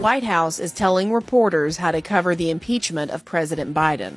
White House is telling reporters how to cover the impeachment of President Biden.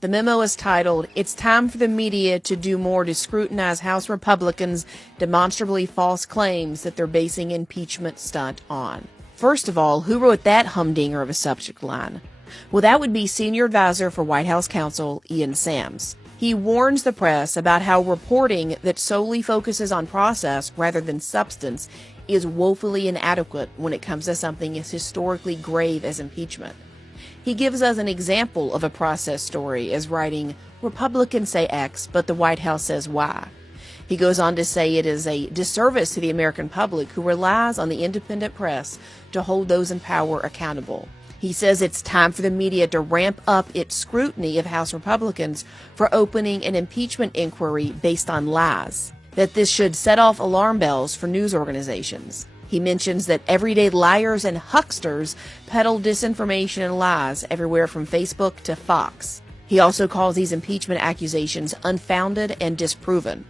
The memo is titled, "It's time for the media to do more to scrutinize House Republicans' demonstrably false claims that they're basing impeachment stunt on." First of all, who wrote that humdinger of a subject line? Well, that would be Senior Advisor for White House Counsel Ian Sams. He warns the press about how reporting that solely focuses on process rather than substance is woefully inadequate when it comes to something as historically grave as impeachment. He gives us an example of a process story as writing, "Republicans say X, but the White House says Y." He goes on to say it is a disservice to the American public who relies on the independent press to hold those in power accountable. He says it's time for the media to ramp up its scrutiny of House Republicans for opening an impeachment inquiry based on lies, that this should set off alarm bells for news organizations. He mentions that everyday liars and hucksters peddle disinformation and lies everywhere from Facebook to Fox. He also calls these impeachment accusations unfounded and disproven.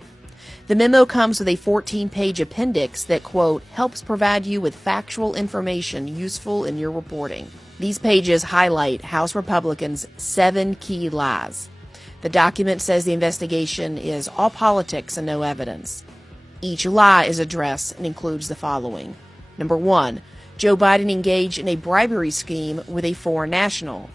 The memo comes with a 14-page appendix that, quote, helps provide you with factual information useful in your reporting. These pages highlight House Republicans' 7 key lies. The document says the investigation is all politics and no evidence. Each lie is addressed and includes the following. Number 1, Joe Biden engaged in a bribery scheme with a foreign national.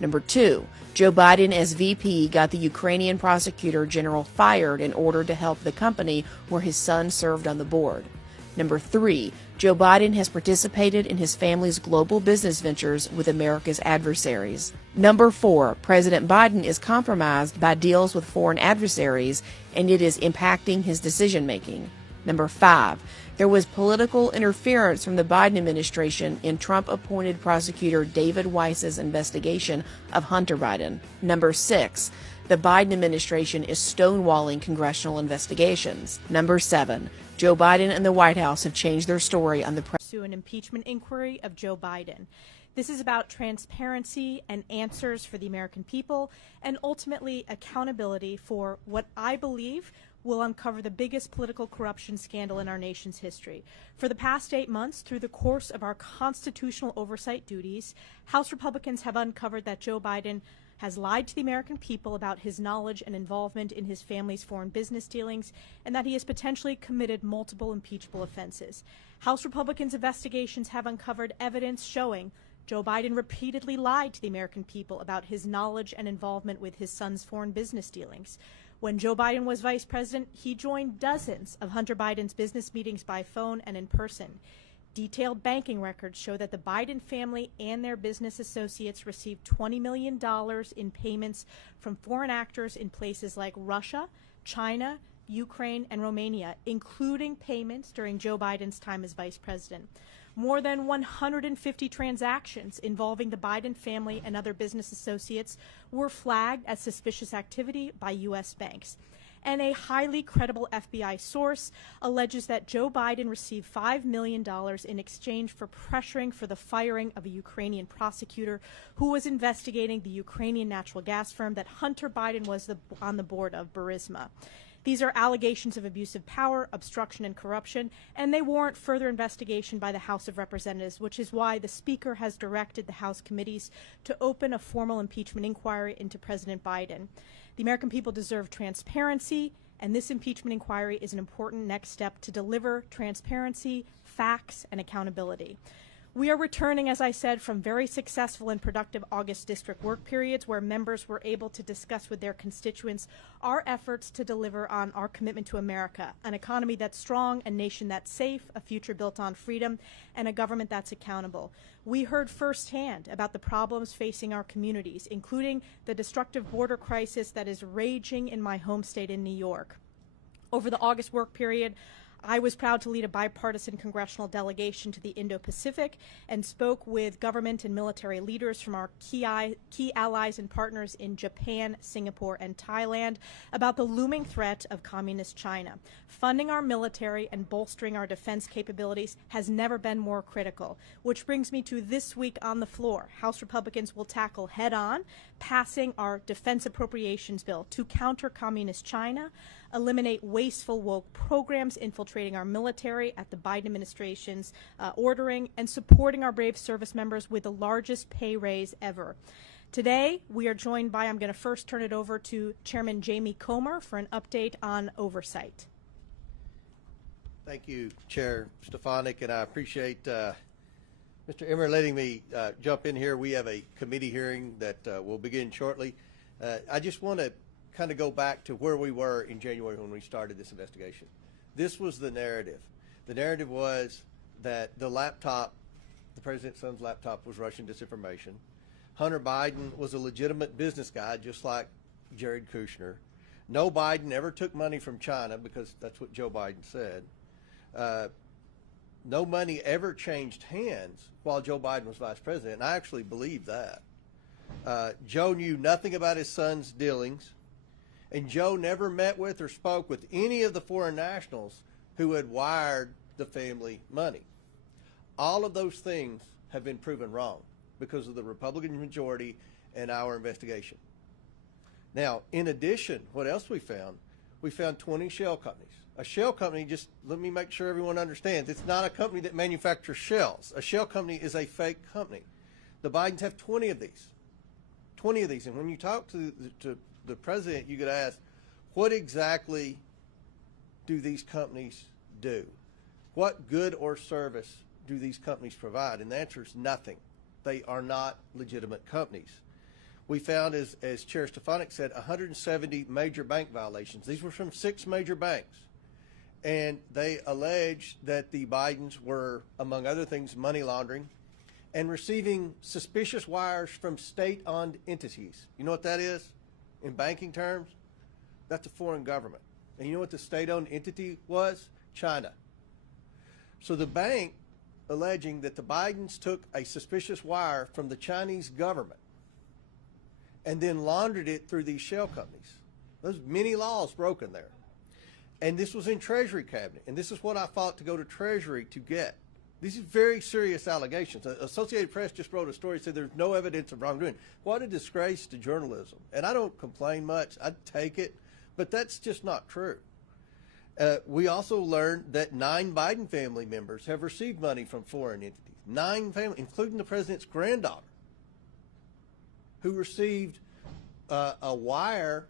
Number 2, Joe Biden as VP got the Ukrainian prosecutor general fired in order to help the company where his son served on the board. Number 3, Joe Biden has participated in his family's global business ventures with America's adversaries. Number 4, President Biden is compromised by deals with foreign adversaries, and it is impacting his decision-making. Number 5, there was political interference from the Biden administration in Trump-appointed prosecutor David Weiss's investigation of Hunter Biden. Number 6, the Biden administration is stonewalling congressional investigations. Number 7, Joe Biden and the White House have changed their story on the pursue an impeachment inquiry of Joe Biden. This is about transparency and answers for the American people, and ultimately accountability for what I believe will uncover the biggest political corruption scandal in our nation's history. For the past 8 months, through the course of our constitutional oversight duties, House Republicans have uncovered that Joe Biden has lied to the American people about his knowledge and involvement in his family's foreign business dealings, and that he has potentially committed multiple impeachable offenses. House Republicans' investigations have uncovered evidence showing Joe Biden repeatedly lied to the American people about his knowledge and involvement with his son's foreign business dealings. When Joe Biden was vice president, he joined dozens of Hunter Biden's business meetings by phone and in person. Detailed banking records show that the Biden family and their business associates received $20 million in payments from foreign actors in places like Russia, China, Ukraine, and Romania, including payments during Joe Biden's time as vice president. More than 150 transactions involving the Biden family and other business associates were flagged as suspicious activity by U.S. banks. And a highly credible FBI source alleges that Joe Biden received $5 million in exchange for pressuring for the firing of a Ukrainian prosecutor who was investigating the Ukrainian natural gas firm that Hunter Biden was on the board of, Burisma. These are allegations of abuse of power, obstruction, and corruption, and they warrant further investigation by the House of Representatives, which is why the Speaker has directed the House committees to open a formal impeachment inquiry into President Biden. The American people deserve transparency, and this impeachment inquiry is an important next step to deliver transparency, facts, and accountability. We are returning, as I said, from very successful and productive August district work periods where members were able to discuss with their constituents our efforts to deliver on our commitment to America, an economy that's strong, a nation that's safe, a future built on freedom, and a government that's accountable. We heard firsthand about the problems facing our communities, including the destructive border crisis that is raging in my home state in New York. Over the August work period, I was proud to lead a bipartisan congressional delegation to the Indo-Pacific and spoke with government and military leaders from our key allies and partners in Japan, Singapore, and Thailand about the looming threat of communist China. Funding our military and bolstering our defense capabilities has never been more critical, which brings me to this week on the floor. House Republicans will tackle head-on passing our defense appropriations bill to counter communist China, eliminate wasteful woke programs infiltrating our military at the Biden administration's ordering, and supporting our brave service members with the largest pay raise ever. Today, we are joined by, I'm going to first turn it over to Chairman Jamie Comer for an update on oversight. Thank you, Chair Stefanik, and I appreciate Mr. Emmer letting me jump in here. We have a committee hearing that will begin shortly. I just want to kind of go back to where we were in January when we started this investigation. This was the narrative. The narrative was that the laptop, the president's son's laptop, was Russian disinformation. Hunter Biden was a legitimate business guy, just like Jared Kushner. No Biden ever took money from China, because that's what Joe Biden said. No money ever changed hands while Joe Biden was vice president, and I actually believe that. Joe knew nothing about his son's dealings, and Joe never met with or spoke with any of the foreign nationals who had wired the family money. All of those things have been proven wrong because of the Republican majority and our investigation. Now, in addition, what else we found? We found 20 shell companies. A shell company, just let me make sure everyone understands, it's not a company that manufactures shells. A shell company is a fake company. The Bidens have 20 of these. 20 of these. And when you talk to the president, you could ask, what exactly do these companies do? What good or service do these companies provide? And the answer is nothing. They are not legitimate companies. We found, as Chair Stefanik said, 170 major bank violations. These were from 6 major banks. And they alleged that the Bidens were, among other things, money laundering and receiving suspicious wires from state-owned entities. You know what that is in banking terms? That's a foreign government. And you know what the state-owned entity was? China. So the bank alleging that the Bidens took a suspicious wire from the Chinese government and then laundered it through these shell companies. There's many laws broken there. And this was in Treasury Cabinet, and this is what I fought to go to Treasury to get. These are very serious allegations. Associated Press just wrote a story that said there's no evidence of wrongdoing. What a disgrace to journalism. And I don't complain much. I'd take it, but that's just not true. We also learned that 9 Biden family members have received money from foreign entities. 9 families, including the president's granddaughter, who received a wire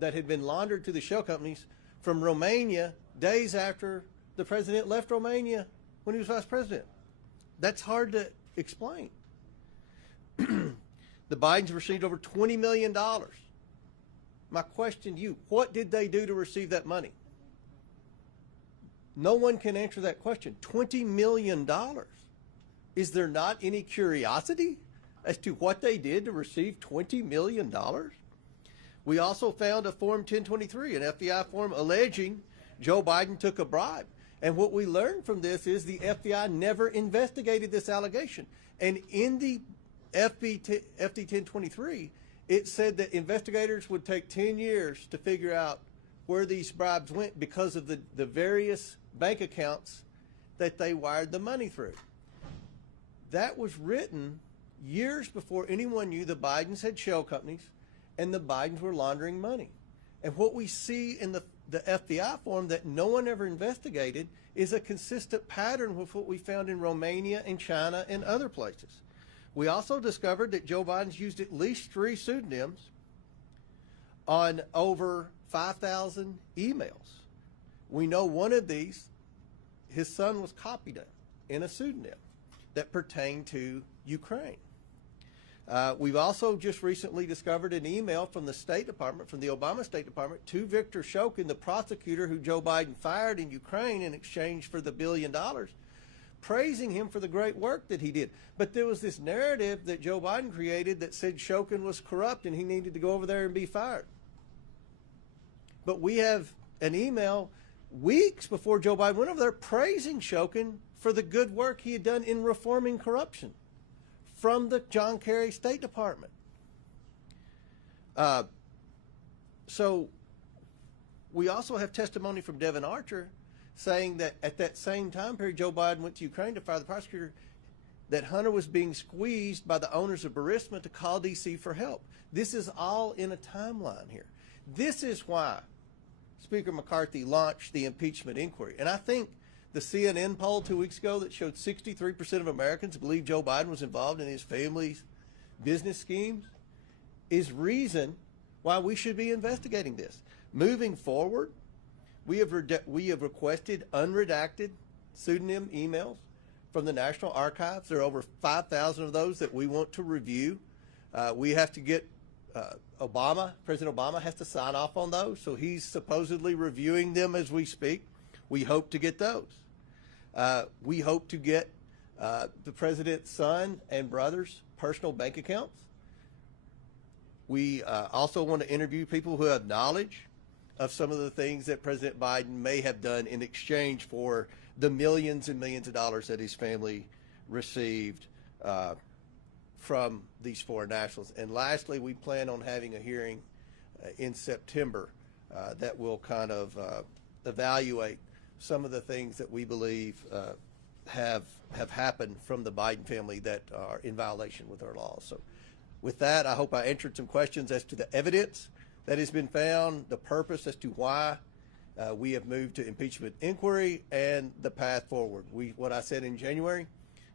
that had been laundered to the shell companies from Romania days after the president left Romania when he was vice president. That's hard to explain. The Bidens received over $20 million. My question to you, what did they do to receive that money? No one can answer that question. $20 million. Is there not any curiosity as to what they did to receive $20 million? We also found a Form 1023, an FBI form alleging Joe Biden took a bribe. And what we learned from this is the FBI never investigated this allegation. And in the FD 1023, it said that investigators would take 10 years to figure out where these bribes went because of the various bank accounts that they wired the money through. That was written years before anyone knew the Bidens had shell companies and the Bidens were laundering money. And what we see in the FBI form that no one ever investigated is a consistent pattern with what we found in Romania and China and other places. We also discovered that Joe Biden's used at least 3 pseudonyms on over 5,000 emails. We know one of these, his son was copied in a pseudonym that pertained to Ukraine. We've also just recently discovered an email from the State Department, from the Obama State Department, to Viktor Shokin, the prosecutor who Joe Biden fired in Ukraine in exchange for the $1 billion, praising him for the great work that he did. But there was this narrative that Joe Biden created that said Shokin was corrupt and he needed to go over there and be fired. But we have an email weeks before Joe Biden went over there praising Shokin for the good work he had done in reforming corruption from the John Kerry State Department. So we also have testimony from Devin Archer saying that at that same time period Joe Biden went to Ukraine to fire the prosecutor, that Hunter was being squeezed by the owners of Burisma to call D.C. for help. This is all in a timeline here. This is why Speaker McCarthy launched the impeachment inquiry. And I think the CNN poll 2 weeks ago that showed 63% of Americans believe Joe Biden was involved in his family's business schemes is reason why we should be investigating this. Moving forward, we have requested unredacted pseudonym emails from the National Archives. There are over 5,000 of those that we want to review. We have to get President Obama has to sign off on those, so he's supposedly reviewing them as we speak. We hope to get those. We hope to get the president's son and brother's personal bank accounts. We also want to interview people who have knowledge of some of the things that President Biden may have done in exchange for the millions and millions of dollars that his family received from these foreign nationals. And lastly, we plan on having a hearing in September that will kind of evaluate some of the things that we believe have happened from the Biden family that are in violation with our laws. So with that, I hope I answered some questions as to the evidence that has been found, the purpose as to why we have moved to impeachment inquiry, and the path forward. What I said in January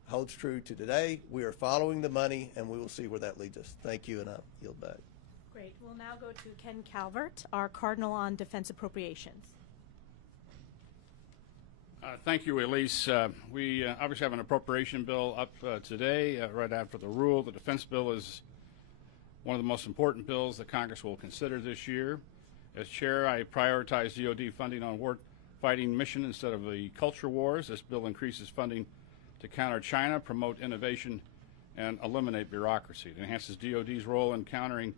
holds true to today. We are following the money, and we will see where that leads us. Thank you, and I'll yield back. Great. We'll now go to Ken Calvert, our Cardinal on Defense Appropriations. Thank you, Elise. We obviously have an appropriation bill up today, right after the rule. The defense bill is one of the most important bills that Congress will consider this year. As chair, I prioritize DoD funding on war-fighting mission instead of the culture wars. This bill increases funding to counter China, promote innovation, and eliminate bureaucracy. It enhances DoD's role in countering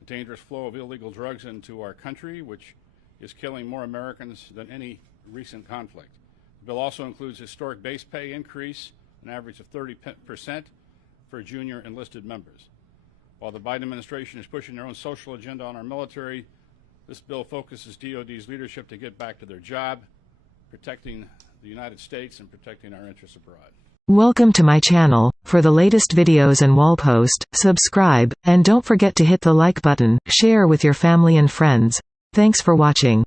the dangerous flow of illegal drugs into our country, which is killing more Americans than any recent conflict. The bill also includes historic base pay increase, an average of 30% for junior enlisted members. While the Biden administration is pushing their own social agenda on our military, this bill focuses DoD's leadership to get back to their job, protecting the United States and protecting our interests abroad. Welcome to my channel. For the latest videos and wall post, subscribe, and don't forget to hit the like button, share with your family and friends. Thanks for watching.